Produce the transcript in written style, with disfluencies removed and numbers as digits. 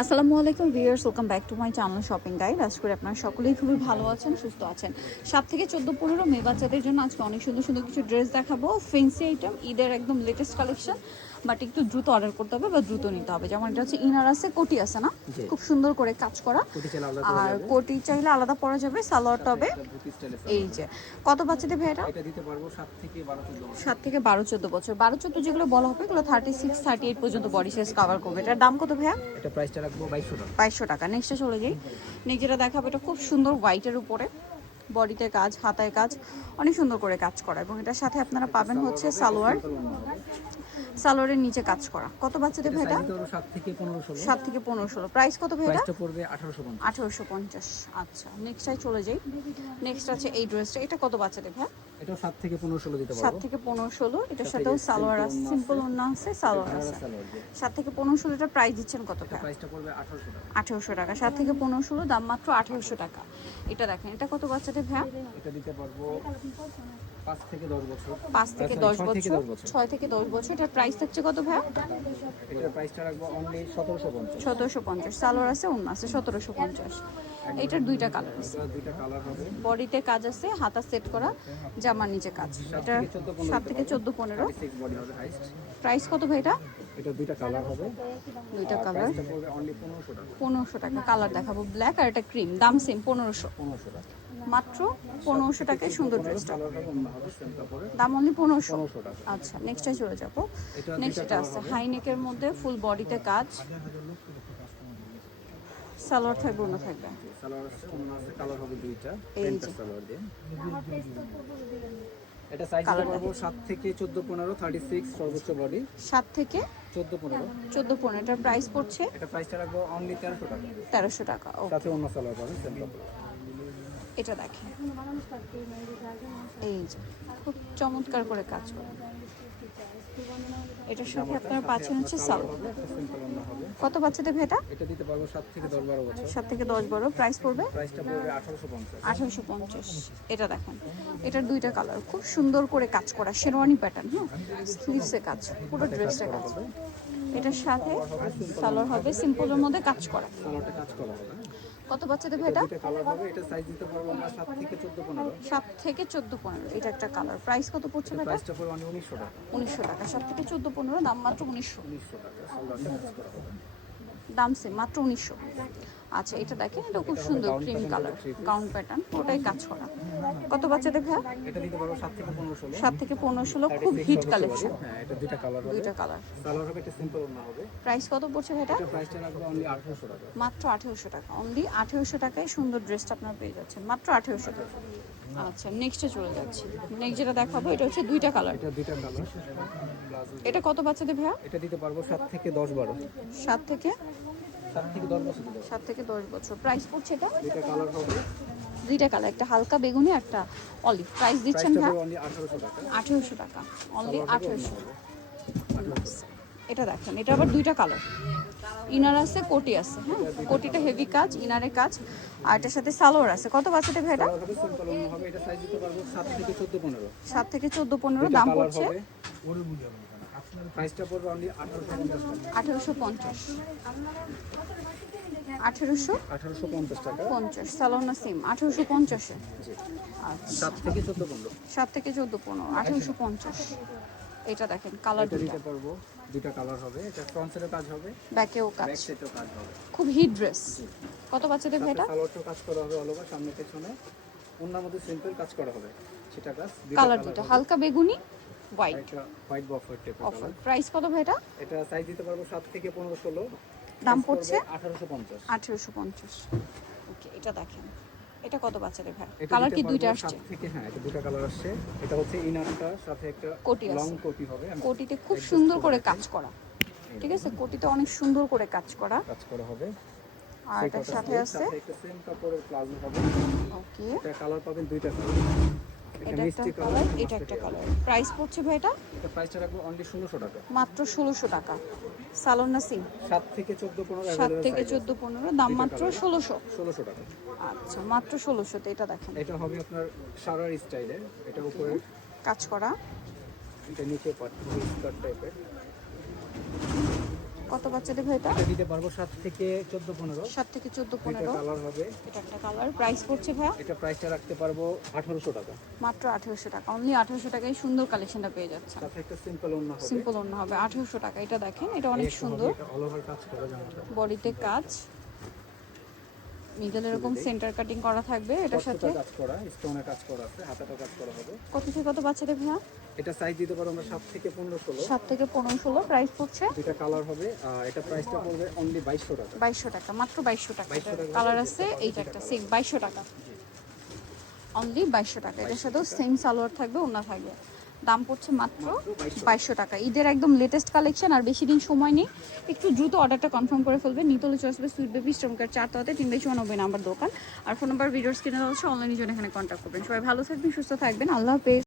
আসসালামু আলাইকুম viewers, welcome back to my channel shopping guide. আশা করি আপনারা সকলেই খুবই ভালো আছেন, সুস্থ আছেন। 7 থেকে 14-15 মে বাচ্চাদের জন্য আজকে অনেক সুন্দর সুন্দর কিছু ড্রেস দেখাবো। ফেন্সি আইটেম, ঈদের একদম লেটেস্ট কালেকশন, বাট একটু দ্রুত অর্ডার করতে হবে বা দ্রুত নিতে হবে। যেমন এটা হচ্ছে ইনার আছে, কোটি আছে না, খুব সুন্দর করে কাজ করা। আর কোটি চাইলে আলাদা পরা যাবে, সালোয়ার টবে। এই যে কত বাচ্চাদের ভাই এটা দিতে পারবো 7 থেকে 12-14 7 থেকে 12-14 বছর। 12-14 যেগুলো বলা হবে এগুলো 36-38 পর্যন্ত বডি সাইজ কভার করবে। এটার দাম কত ভাইয়া? এটা প্রাইসটা রাখবো 2200 টাকা। 2200 টাকা। নেক্সটে চলে যাই। নেক্সট যেটা দেখাবো এটা খুব সুন্দর হোয়াইটের উপরে, বডিতে কাজ, হাতায় কাজ, অনেক সুন্দর করে কাজ করা, এবং এটার সাথে আপনারা পাবেন হচ্ছে সালোয়ার, সালোয়ারের নিচে কাজ করা। কত বাচ্চাদের ভাই এটা? 7 থেকে 15-16। 7 থেকে 15-16। প্রাইস কত ভাই এটা? প্রাইসটা পড়বে 1850। 1850। আচ্ছা, নেক্সটটাই চলে যাই। নেক্সট আছে এই ড্রেসটা, এটা কত বাচ্চাদের ভাই? এটা 7 থেকে 15-16 দিতে পারবো। 7 থেকে 15-16। এটার সাথেও সালোয়ার আছে, সিম্পল ওন্না আছে, সালোয়ার আছে। 7 থেকে 15-16 এটার প্রাইস দিচ্ছেন কত ভাই? প্রাইসটা পড়বে 1800 টাকা। 1800 টাকা। 7 থেকে 15-16, দাম মাত্র 1800 টাকা। এটা দেখেন, এটা কত বাচ্চাদের ভাই? এটা দিতে পারবো 5 থেকে 10 বছর। 5 থেকে 10 বছর, 6 থেকে 10 বছর। এটার প্রাইস থাকছে কত ভাই? এটার প্রাইসটা রাখবো অনলি 1750। 1750। সালোয়ার আছে, ওন্না আছে, 1750। এটার দুইটা কালার আছে, দুইটা কালার হবে। বডিতে কাজ আছে, হাতা সেট করা, জামার নিচে কাজ। এটা 7 থেকে 14-15। বডি হবে হাইস্ট। প্রাইস কত ভাই এটা? এটা দুইটা কালার হবে, দুইটা কালার। এটা পড়বে অনলি 1500 টাকা। 1500 টাকা। কালার দেখাবো ব্ল্যাক আর এটা ক্রিম, দাম সেম 1500। 1500 টাকা। মাত্র 1500 টাকায় সুন্দর ড্রেসটা, কালার হবে অন্য হবে সেম কাপড়ে। দাম অনলি 1500 টাকা। আচ্ছা, নেক্সটে চলে যাব। নেক্সট এটা আছে হাই নেকের মধ্যে, ফুল বডিতে কাজ, সালোয়ার থাকবে, অন্য থাকবে। সালোয়ার আছে, অন্য আছে, কালার হবে দুইটা, এই প্যান্ট যে সালোয়ার দিয়ে। এটা সাইজ দিতে পারবো 7 থেকে 14-15, 36 সর্বোচ্চ বডি। 7 থেকে 14-15। 14-15। এটার প্রাইস পড়ছে এটা প্রাইসটা রাখবো অনলি 1300 টাকা। 1300 টাকা। ও, সাথে অন্য সালোয়ার পাবেন সেম কাপড়। এটা দেখেন, এই যে খুব চমৎকার করে কাজ করে। এটার সাথে আপনারা পাচ্ছেন হচ্ছে সালোয়ার। সিম্পল অন্য হবে। কত বাচ্চাদের ভাই এটা? এটা দিতে পারবো 7 থেকে 10-12 বছর। 7 থেকে 10-12। প্রাইস পড়বে প্রাইসটা পড়বে 1850। 1850। এটা দেখেন, এটার দুইটা কালার, খুব সুন্দর করে কাজ করা, শেরওয়ানি প্যাটার্ন। হ্যাঁ, স্লিভসে কাজ, পুরো ড্রেসটা কাজ। এটার সাথে সালোয়ার হবে, সিম্পলের মধ্যে কাজ করা। সালোয়ারটা কাজ করা হবে। কত বাচ্চাদের ভাই এটা? দুইটা কালার হবে, এটা সাইজ দিতে পারবো আমরা 7 থেকে 14-15। 7 থেকে 14-15। এটা একটা কালার। প্রাইস কত পড়ছে ভাই এটা? প্রাইসটা পড়বে অনলি 1900 টাকা। 1900 টাকা। 7 থেকে 14-15, দাম মাত্র 1900। 1900 টাকা। সালোয়ারটা কাজ করা হবে। দাম সেম, মাত্র 1900। আচ্ছা, এটা দেখেন, এটা খুব সুন্দর ক্রিম কালার, গাউন প্যাটার্ন, ওটাই কাজ করা। কত বাচ্চাদের ভাই? এটা দিতে পারবো 7 থেকে 15-16। 7 থেকে 15-16। খুব হিট কালেকশন। হ্যাঁ, এটা দুইটা কালার হবে। দুইটা কালার। সালোয়ার হবে, এটা সিম্পল অন্য হবে। প্রাইস কত পড়ছে ভাই এটা? এটা প্রাইসটা রাখবো অনলি 1800 টাকা। মাত্র 1800 টাকা। অনলি 1800 টাকায় সুন্দর ড্রেসটা আপনারা পেয়ে যাচ্ছেন, মাত্র 1800 টাকা। আচ্ছা, নেক্সটে চলে যাচ্ছি। নেক্সট যেটা দেখাবো এটা হচ্ছে দুইটা কালার। এটা দুইটা কালার। এটা কত বাচ্চাদের ভাইয়া? এটা দিতে পারবো 7 থেকে 10-12। 7 থেকে 7 থেকে 10 বছর দিতে পারবো। 7 থেকে 10 বছর। প্রাইস পড়ছে এটা? দুইটা কালার হবে। দুইটা কালার, একটা হালকা বেগুনি, একটা অলিভ। প্রাইস দিচ্ছেন প্রাইসটা ভাইয়া? পড়বে অনলি 1800 টাকা। 1800 টাকা। অনলি 1800। এটা দেখেন, এটা আবার দুইটা কালার, ইনার আছে, কোটি আছে। হ্যাঁ, কোটিটা হেভি কাজ, ইনারে কাজ, আর এটার সাথে সালোয়ার আছে। কত বাচ্চাদের ভাই এটা? সালোয়ার হবে, সিম্পল অন্য হবে। এটা সাইজ দিতে পারবো 7 থেকে 14-15। 7 থেকে 14-15। দাম পড়ছে প্রাইসটা পড়বে অনলি 1850 টাকা। 1850। 1850 টাকা। সালোয়ার না সেম 1850 এ। জি। আচ্ছা, 7 থেকে 14-15। 7 থেকে 14-15, 1850। এটা দেখেন, কালার এটা দুইটা, দিতে পারবো দুইটা কালার হবে। এটা ফ্রন্ট সাইডেও কাজ হবে, ব্যাকেও কাজ, ব্যাক সাইডেও কাজ হবে। খুব হিট ড্রেস। কত বাচ্চাদের ভাই এটা? সালোয়ারটাও কাজ করা হবে অল ওভার, সামনে পেছনে। ওনার মধ্যে সিম্পল কাজ করা হবে, সেটা কাজ। কালার দুটো, হালকা বেগুনি, হোয়াইট, একটা হোয়াইট বা অফ টাইপের অফার। কালার। প্রাইস কত ভাই এটা? এটা সাইজ দিতে পারবো 7 থেকে 15-16। দাম পড়ছে 1850। 1850। ওকে, এটা দেখেন, এটা কত বাচ্চাদের ভাই? এটা কালার দিতে কি পারবো দুইটা 7 আসছে? থেকে, হ্যাঁ, এটা দুটো কালার আসছে। এটা হচ্ছে ইনারটার সাথে একটা কোটি আছে, লং কোটি হবে। কোটিতে খুব সুন্দর করে কাজ করা। ঠিক আছে, কোটিতে অনেক সুন্দর করে কাজ করা হবে। আর এটার সাথে আছে একটা সেম কাপড়ের প্লাজো হবে। ওকে, এটা কালার পাবেন দুইটা কালার। এটা একটা কালার, এটা একটা কালার। প্রাইস পড়ছে ভাই এটা? এটা প্রাইসটা রাখবো অনলি 1600 টাকা। মাত্র 1600 টাকা। সালোন না সিং? 7 থেকে 14-15। 7 থেকে 14-15, দাম মাত্র 1600। 1600 টাকা। আচ্ছা, মাত্র 1600 তে। এটা দেখেন, এটা হবে আপনার সারার স্টাইলের। এটা উপরে কাজ করা, এটা নিচে পাট স্কার্ট টাইপের। কত বাচ্চা দেবে এটা? এটা দিতে পারবো 7 থেকে 14 15। 7 থেকে 14 এটা 15। কালার হবে। এটা একটা কালার। প্রাইস পড়ছে ভাইয়া? এটা প্রাইসটা রাখতে পারবো 1800 টাকা। মাত্র 1800 টাকা। অনলি 1800 টাকায় সুন্দর কালেকশনটা পেয়ে যাচ্ছেন। সাথে একটা সিম্পল ওড়না হবে। সিম্পল ওড়না হবে 1800 টাকা। এটা দেখেন, এটা অনেক এটা হবে, সুন্দর। এটা অল ওভার কাজ করা জামাটা। বডিতে কাজ, মিডল এরকম সেন্টার কাটিং করা থাকবে। এটার সাথে কাজ করা, স্টোনের কাজ করা আছে, হাতাটা কাজ করা হবে। কত থেকে কত বাচ্চাদের ভাইয়া? এটা সাইজ দিতে পারো আমরা 7 থেকে 15 16। 7 থেকে 15 16। প্রাইস পড়ছে দুটো কালার হবে। এটা প্রাইসটা পড়বে অনলি 2200 টাকা। 2200 টাকা, মাত্র 2200 টাকা। 2200 টাকা। কালার আছে, এইটা একটা সেম 2200 টাকা। অনলি 2200 টাকা। এটার সাথেও সেম সালোয়ার থাকবে, ওড়না থাকবে। দাম পড়ছে মাত্র 2200 টাকা। ঈদের একদম লেটেস্ট কালেকশন, আর বেশি দিন সময় নেই, একটু দ্রুত অর্ডারটা কনফার্ম করে ফেলবে। নিতলে চলে আসবে সুইট বেবি স্টমকার 4 390 নাম্বার দোকান। আর ফোন নাম্বার ভিডিওর স্ক্রিনে দেওয়া আছে, অনলাইনের জন্য এখানে কন্ট্যাক্ট করবেন। সবাই ভালো থাকবেন, সুস্থ থাকবেন, আল্লাহ হাফেজ।